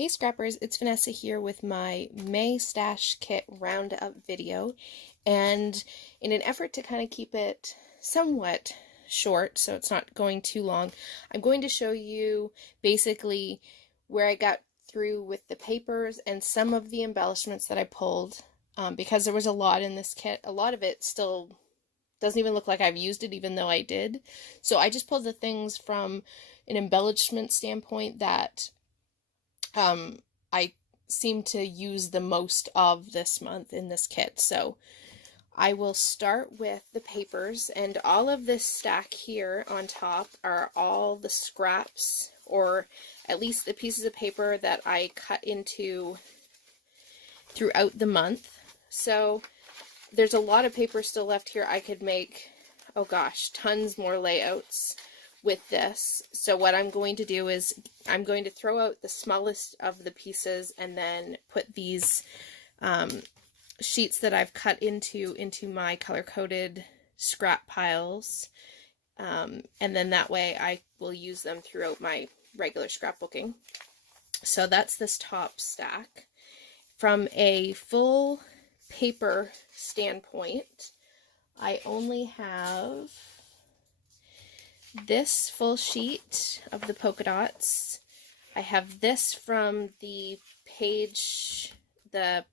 Hey Scrappers, it's Vanessa here with my May Stash Kit Roundup video, and in an effort to kind of keep it somewhat short so it's not going too long, I'm going to show you basically where I got through with the papers and some of the embellishments that I pulled, because there was a lot in this kit. A lot of it still doesn't even look like I've used it, even though I did. So I just pulled the things from an embellishment standpoint that I seem to use the most of this month in this kit. So I will start with the papers, and all of this stack here on top are all the scraps, or at least the pieces of paper that I cut into throughout the month. So there's a lot of paper still left here. I could make, oh gosh, tons more layouts with this. So what I'm going to do is I'm going to throw out the smallest of the pieces and then put these sheets that I've cut into my color-coded scrap piles, and then that way I will use them throughout my regular scrapbooking. So that's this top stack. From a full paper standpoint, I only have this full sheet of the polka dots. I have this from the page, the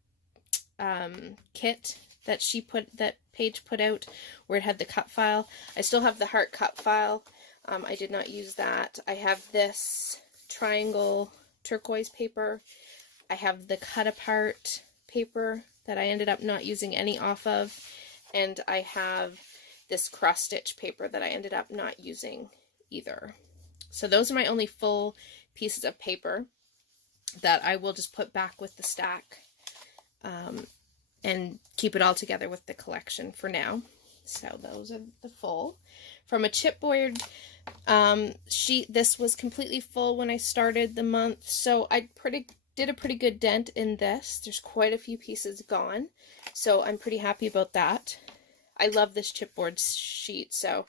kit that Paige put out, where it had the cut file. I still have the heart cut file. I did not use that. I have this triangle turquoise paper. I have the cut apart paper that I ended up not using any off of, and I have this cross stitch paper that I ended up not using either. So those are my only full pieces of paper that I will just put back with the stack, and keep it all together with the collection for now. So those are the full. From a chipboard sheet, this was completely full when I started the month, so I did a pretty good dent in this. There's quite a few pieces gone, so I'm pretty happy about that. I love this chipboard sheet, so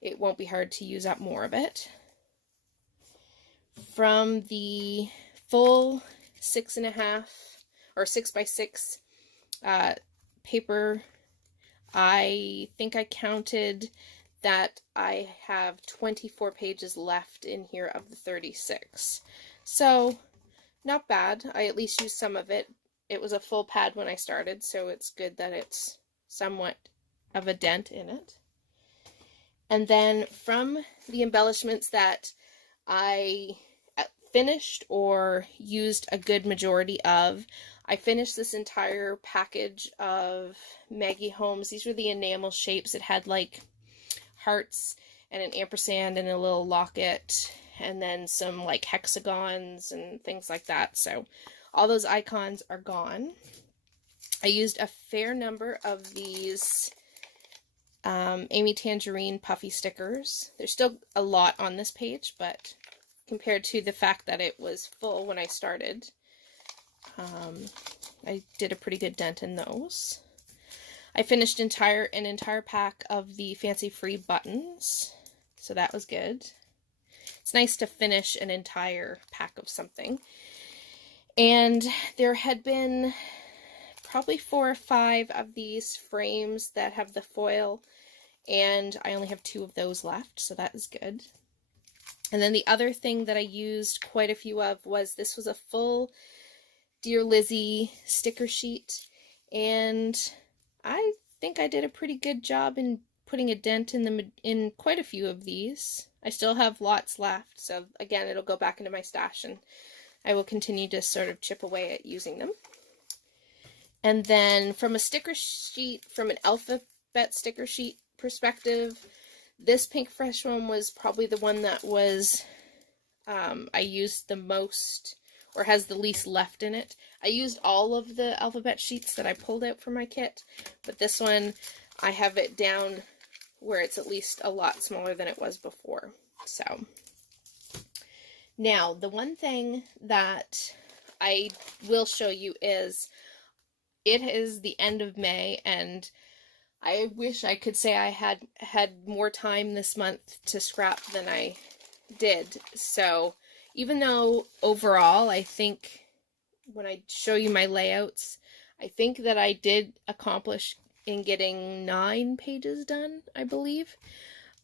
it won't be hard to use up more of it. From the full 6.5 or 6x6 paper, I think I counted that I have 24 pages left in here of the 36. So not bad. I at least used some of it. It was a full pad when I started, so it's good that it's somewhat of a dent in it. And then from the embellishments that I finished or used a good majority of, I finished this entire package of Maggie Holmes. These were the enamel shapes. It had like hearts and an ampersand and a little locket, and then some like hexagons and things like that. So all those icons are gone. I used a fair number of these Amy Tangerine puffy stickers. There's still a lot on this page, but compared to the fact that it was full when I started, I did a pretty good dent in those. I finished an entire pack of the Fancy Free buttons, so that was good. It's nice to finish an entire pack of something. And there had been probably 4 or 5 of these frames that have the foil, and I only have 2 of those left, so that is good. And then the other thing that I used quite a few of was, this was a full Dear Lizzie sticker sheet, and I think I did a pretty good job in putting a dent in quite a few of these. I still have lots left, so again, it'll go back into my stash, and I will continue to sort of chip away at using them. And then from a sticker sheet, from an alphabet sticker sheet perspective, this Pink Fresh one was probably the one that was I used the most, or has the least left in it. I used all of the alphabet sheets that I pulled out for my kit, but this one, I have it down where it's at least a lot smaller than it was before. So now the one thing that I will show you is, it is the end of May, and I wish I could say I had more time this month to scrap than I did. So even though overall I think when I show you my layouts, I think that I did accomplish in getting 9 pages done, I believe.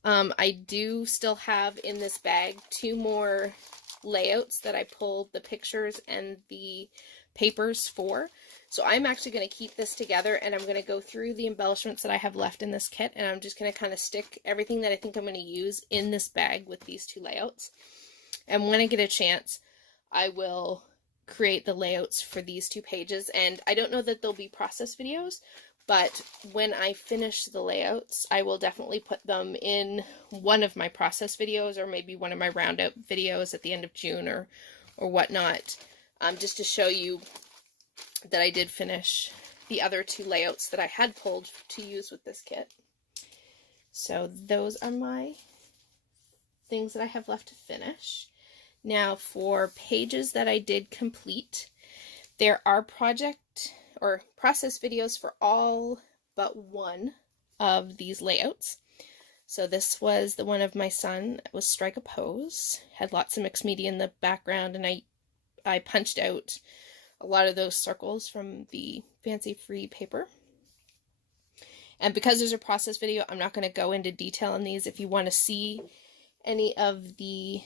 I do still have in this bag 2 more layouts that I pulled the pictures and the papers for. So I'm actually going to keep this together, and I'm going to go through the embellishments that I have left in this kit, and I'm just going to kind of stick everything that I think I'm going to use in this bag with these 2 layouts. And when I get a chance, I will create the layouts for these 2 pages. And I don't know that they'll be process videos, but when I finish the layouts, I will definitely put them in one of my process videos, or maybe one of my roundup videos at the end of June or whatnot, just to show you that I did finish the other 2 layouts that I had pulled to use with this kit. So those are my things that I have left to finish. Now for pages that I did complete, there are project or process videos for all but one of these layouts. So this was the one of my son. It was Strike a Pose. Had lots of mixed media in the background, and I punched out a lot of those circles from the Fancy Free paper. And because there's a process video, I'm not going to go into detail on these. If you want to see any of the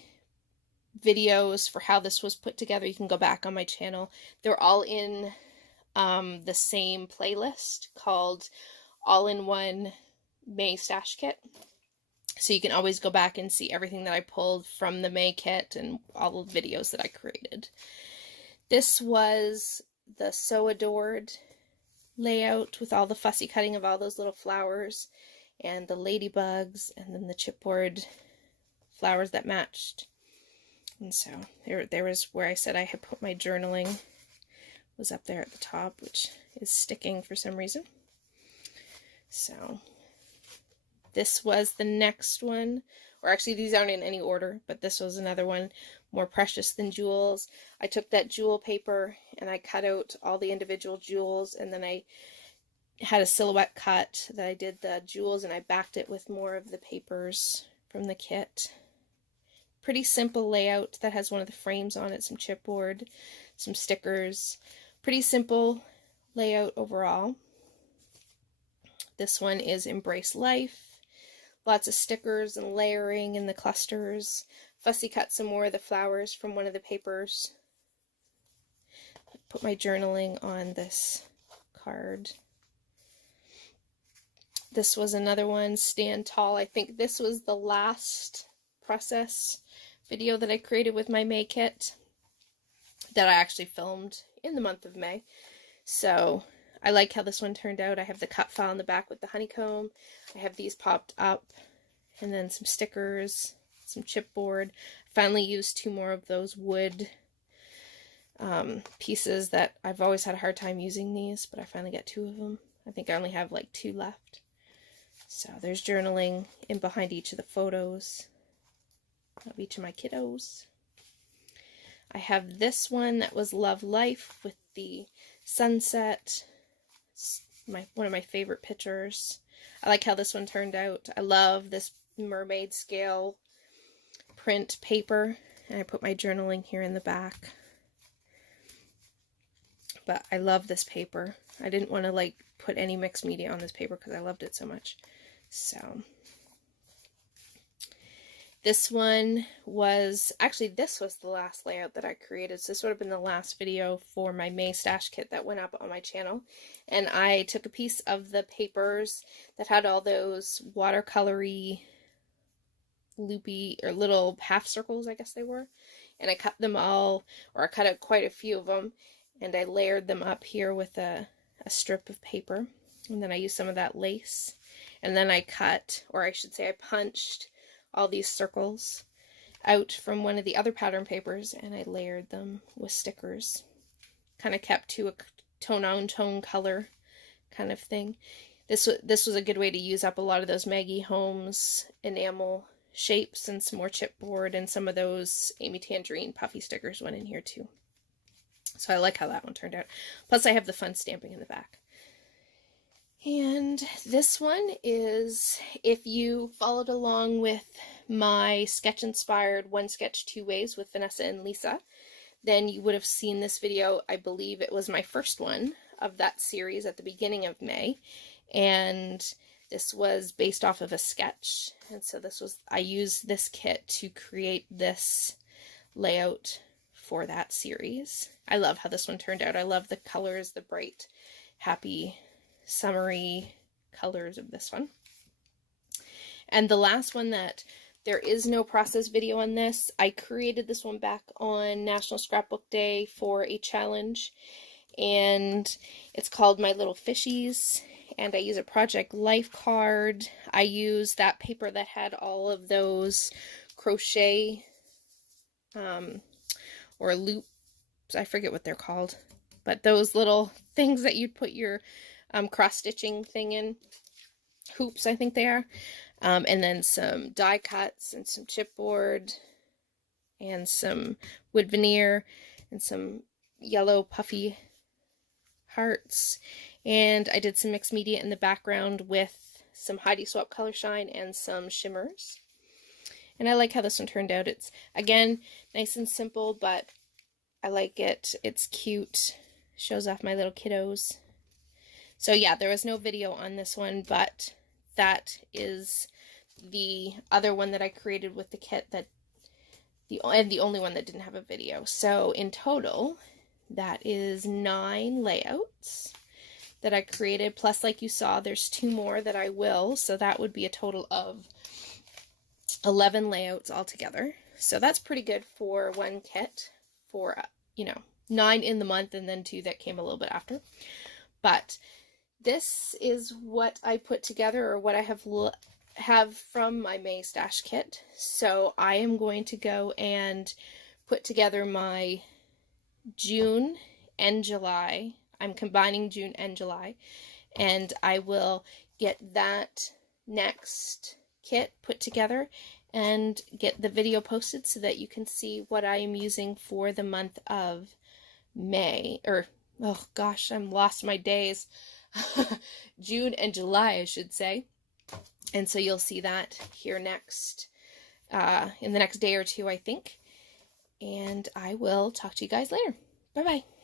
videos for how this was put together, you can go back on my channel. They're all in the same playlist called All-in-One May Stash Kit. So you can always go back and see everything that I pulled from the May kit and all the videos that I created. This was the So Adored layout with all the fussy cutting of all those little flowers and the ladybugs, and then the chipboard flowers that matched. And so there was where I said I had put my journaling, was up there at the top, which is sticking for some reason. So this was the next one, or actually these aren't in any order, but this was another one, More Precious Than Jewels. I took that jewel paper and I cut out all the individual jewels, and then I had a silhouette cut that I did the jewels, and I backed it with more of the papers from the kit. Pretty simple layout that has one of the frames on it, some chipboard, some stickers. Pretty simple layout overall. This one is Embrace Life. Lots of stickers and layering in the clusters. Fussy cut some more of the flowers from one of the papers. Put my journaling on this card. This was another one, Stand Tall. I think this was the last process video that I created with my May kit that I actually filmed in the month of May. So I like how this one turned out. I have the cut file in the back with the honeycomb. I have these popped up, and then some stickers, some chipboard. Finally used 2 more of those wood pieces that I've always had a hard time using these, but I finally got 2 of them. I think I only have like 2 left. So there's journaling in behind each of the photos of each of my kiddos. I have this one that was Love Life with the sunset. It's one of my favorite pictures. I like how this one turned out. I love this mermaid scale print paper, and I put my journaling here in the back. But I love this paper. I didn't want to like put any mixed media on this paper because I loved it so much. So this one was, actually this was the last layout that I created. So this would have been the last video for my May stash kit that went up on my channel. And I took a piece of the papers that had all those watercolory loopy or little half circles, I guess they were. And I cut them all, or I cut out quite a few of them, and I layered them up here with a strip of paper. And then I used some of that lace. And then I cut, or I should say I punched all these circles out from one of the other pattern papers, and I layered them with stickers. Kind of kept to a tone-on-tone color kind of thing. This was a good way to use up a lot of those Maggie Holmes enamel shapes, and some more chipboard, and some of those Amy Tangerine puffy stickers went in here too. So I like how that one turned out. Plus I have the fun stamping in the back. And this one is, if you followed along with my sketch-inspired One Sketch Two Ways with Vanessa and Lisa, then you would have seen this video. I believe it was my first one of that series at the beginning of May, and this was based off of a sketch. And so I used this kit to create this layout for that series. I love how this one turned out. I love the colors, the bright, happy, summery colors of this one. And the last one, that there is no process video on this. I created this one back on National Scrapbook Day for a challenge, and it's called My Little Fishies, and I use a Project Life card. I use that paper that had all of those crochet or loops, I forget what they're called, but those little things that you'd put your cross-stitching thing in, hoops I think they are, and then some die cuts and some chipboard and some wood veneer and some yellow puffy hearts, and I did some mixed media in the background with some Heidi Swap Color Shine and some shimmers. And I like how this one turned out. It's, again, nice and simple, but I like it. It's cute. Shows off my little kiddos. So yeah, there was no video on this one, but that is the other one that I created with the kit, and the only one that didn't have a video. So in total, that is 9 layouts that I created. Plus, like you saw, there's 2 more that I will. So that would be a total of 11 layouts altogether. So that's pretty good for one kit for, 9 in the month and then 2 that came a little bit after. But this is what I put together, or what I have from my May stash kit. So I am going to go and put together my June and July. I'm combining June and July, and I will get that next kit put together and get the video posted so that you can see what I am using for the month of May, or oh gosh, I'm lost my days. June and July, I should say. And so you'll see that here next, in the next day or two, I think. And I will talk to you guys later. Bye-bye.